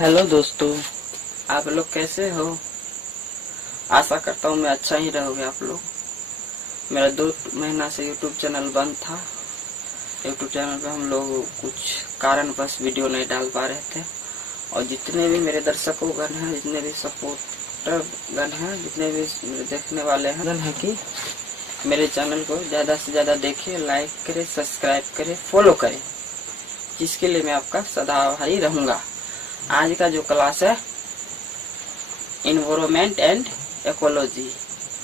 Hello दोस्तों, आप लोग कैसे हो। आशा करता हूँ मैं अच्छा ही रहोगे आप लोग। मेरा 2 महीना से यूट्यूब चैनल बंद था। यूट्यूब चैनल पे हम लोग कुछ कारणवश वीडियो नहीं डाल पा रहे थे, और जितने भी मेरे दर्शकों गण हैं, जितने भी सपोर्टर गण हैं, जितने भी मेरे देखने वाले हैं गण हैं कि मेरे चैनल को ज़्यादा से ज़्यादा देखें, लाइक करें, सब्सक्राइब करें, फॉलो करें, जिसके लिए मैं आपका सदा आभारी रहूँगा। आज का जो क्लास है environment and ecology,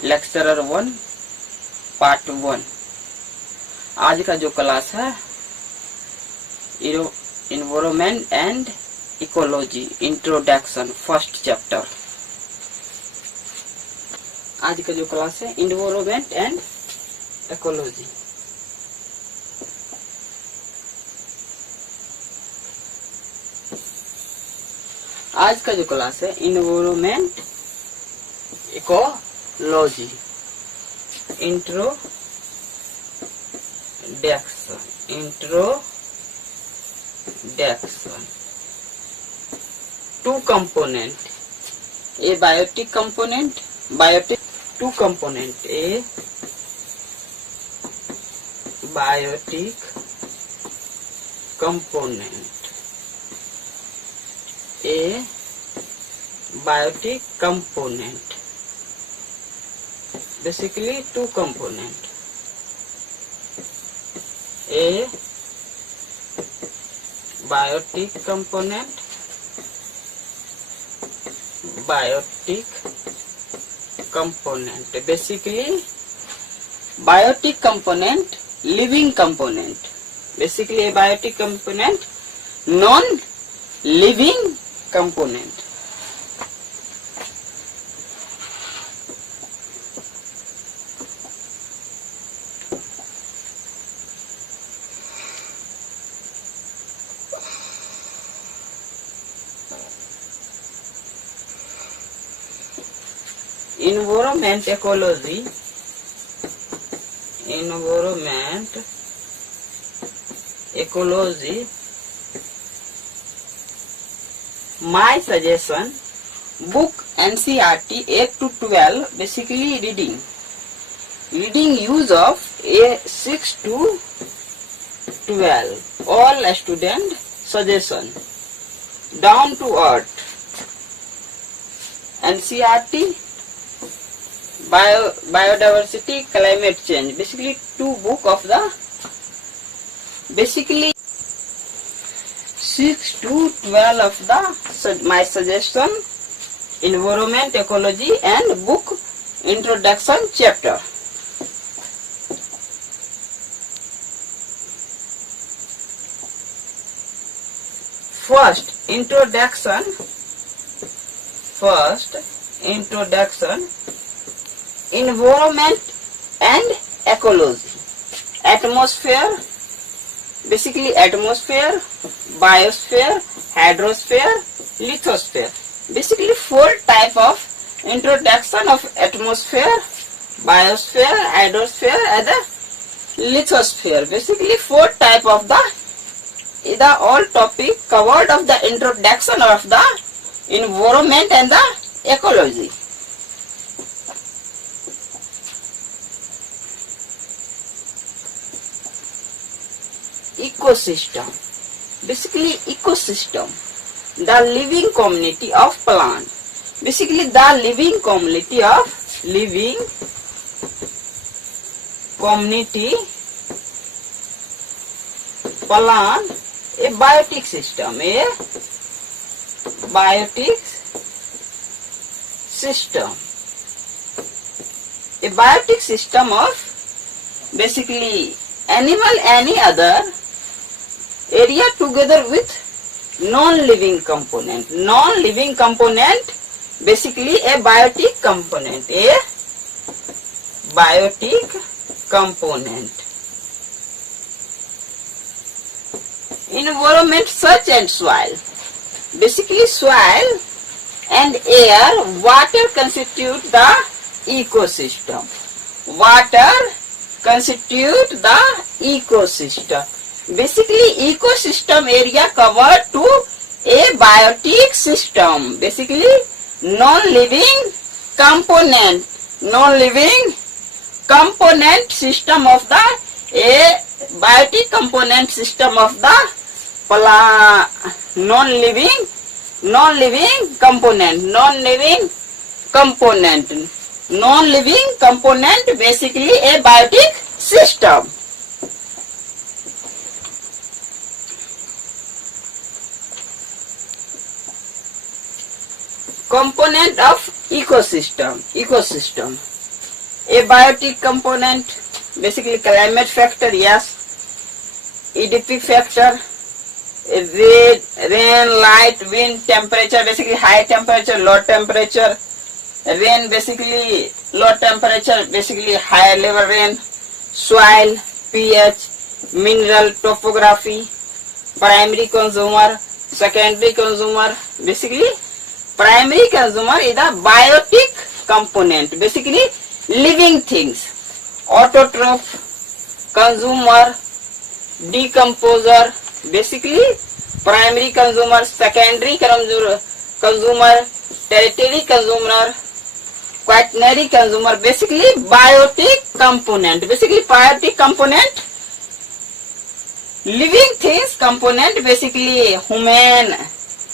lecturer 1 part 1। आज का जो क्लास है environment and ecology introduction first chapter. आज का जो क्लास है इन्वायरमेंट एंड इकोलॉजी। आज का जो क्लास है environment ecology introduction. 2 component, abiotic component, biotic 2 component, abiotic component, a biotic component, basically 2 component, a biotic component, basically biotic component, living component, basically a biotic component, non living component. Environment ecology, my suggestion, book NCERT 8 to 12, basically reading use of a 6 to 12, all student suggestion, down to earth, NCERT, biodiversity, climate change, basically 2 book of the, basically 6 to 12 of the my suggestion, environment ecology and book introduction chapter. First introduction, environment and ecology. Atmosphere, basically atmosphere, biosphere, hydrosphere, lithosphere. Basically 4 type of introduction of atmosphere, biosphere, hydrosphere and the lithosphere. Basically 4 type of the all topic covered of the introduction of the environment and the ecology. Ecosystem, basically ecosystem, the living community of plant, basically the living community of plant, a biotic system, a biotic system of basically animal, any other area together with non-living component. Non-living component, basically a biotic component, Environment, such and soil, basically soil and air, water constitute the ecosystem. Basically ecosystem area covered to abiotic system, basically non-living component system of the abiotic component system of the non-living component, basically abiotic system. Component of ecosystem. Abiotic component, basically climate factor, yes. EDP factor, rain, light, wind, temperature, basically high temperature, low temperature. Rain, basically low temperature, basically higher level rain. Soil, pH, mineral, topography. Primary consumer, secondary consumer, basically primary consumer is the biotic component, basically living things. Autotroph, consumer, decomposer, basically primary consumer, secondary consumer, tertiary consumer, quaternary consumer, basically biotic component, living things component, basically human,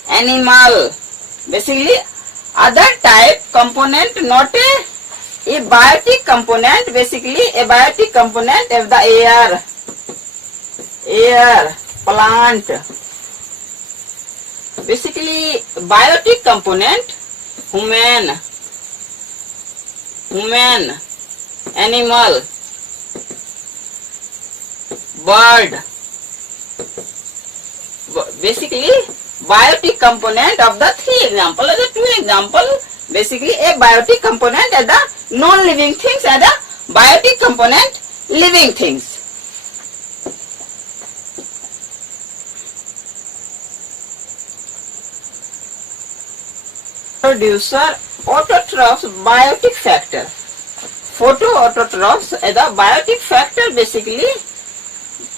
animal, basically other type component, not a biotic component, basically a biotic component of the air, plant, basically biotic component, human, animal, bird, basically biotic component of the three example, or the two example, basically a biotic component as the non-living things, as the biotic component living things. Producer autotrophs biotic factor. Photoautotrophs as the biotic factor, basically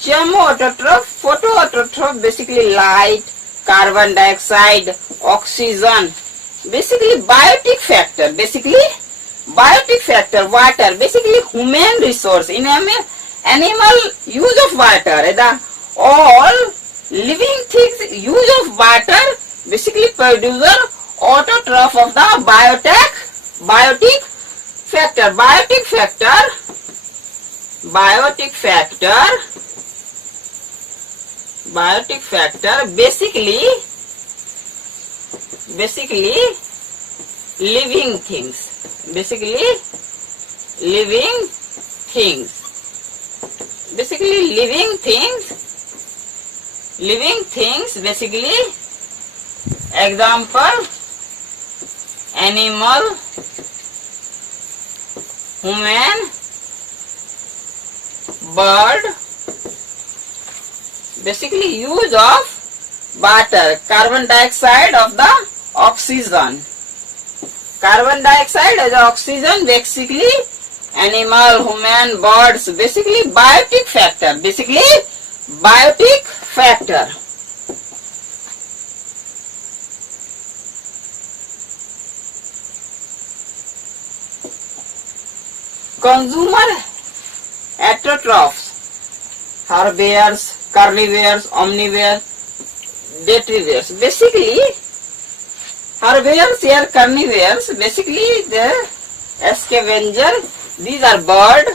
chemoautotroph, photoautotroph, basically light, carbon dioxide, oxygen, basically biotic factor, water, basically human resource, in animal use of water, all living things use of water, basically producer autotroph of the biotic factor, basically living things, basically example animal, human, bird, basically use of water, carbon dioxide of the oxygen, carbon dioxide as oxygen, basically animal, human, birds, basically biotic factor, Consumer heterotrophs, herbivores, carnivores, omnivores, detritivores. Basically, herbivores or carnivores, basically the scavenger. These are bird,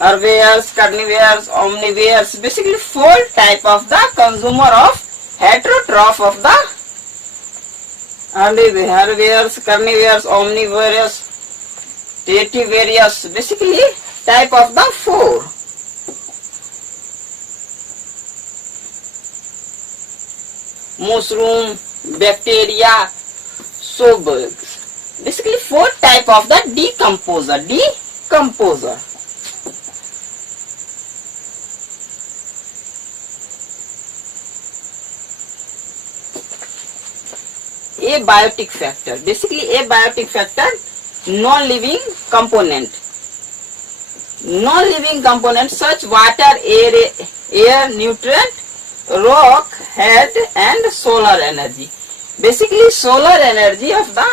herbivores, carnivores, omnivores. Basically, four type of the consumer of heterotroph of the herbivores, carnivores, omnivores, detritivores. Basically, type of the four. Mushroom, bacteria, so basically four type of the decomposer. Abiotic factor, basically abiotic factor, non-living component. Non-living component such water, air, nutrient, rock, head, and solar energy. Basically, solar energy of the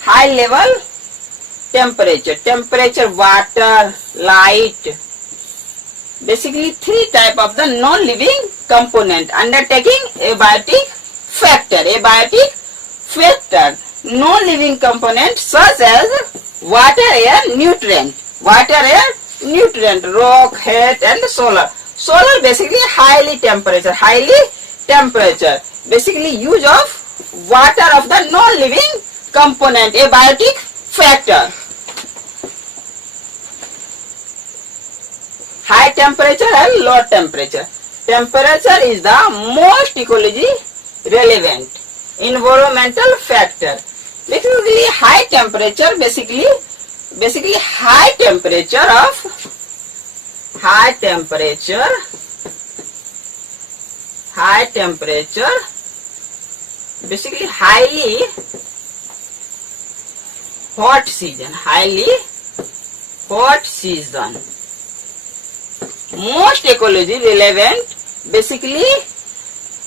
high level temperature, water, light. Basically, three type of the non-living component undertaking abiotic factor. Non-living component such as water, air, nutrient, rock, heat, and solar. Solar basically highly temperature. Basically, use of water of the non-living component, abiotic factor. High temperature and low temperature. Temperature is the most ecology relevant environmental factor. Basically, high temperature, basically high temperature, basically highly hot season. Most ecology relevant, basically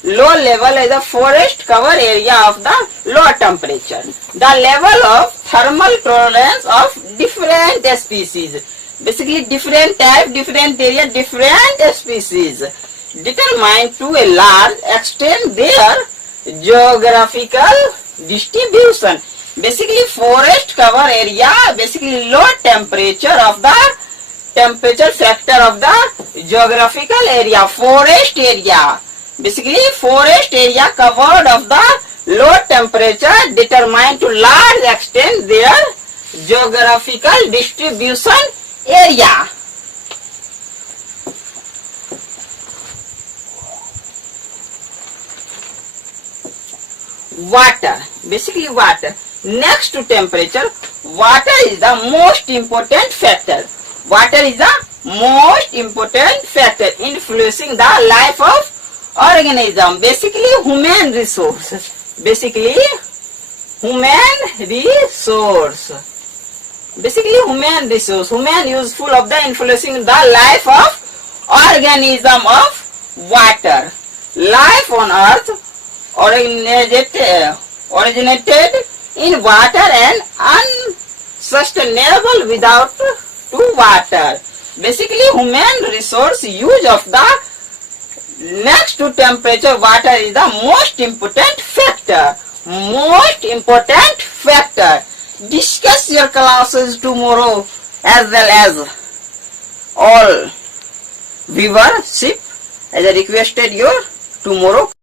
low level is the forest cover area of the low temperature. The level of thermal tolerance of different species. Basically different type, different area, different species determine to a large extent their geographical distribution. Basically forest cover area, basically low temperature of the temperature factor of the geographical area, forest area. Basically forest area covered of the low temperature determine to large extent their geographical distribution area. Water, basically water. Next to temperature, water is the most important factor. Water is the most important factor influencing the life of organism. Basically human resource. Basically human useful of the influencing the life of organism of water. Life on earth originated in water and unsustainable without water. Basically human resource use of the next to temperature, water is the most important factor. Discuss your classes tomorrow as well as all viewership as I requested you tomorrow.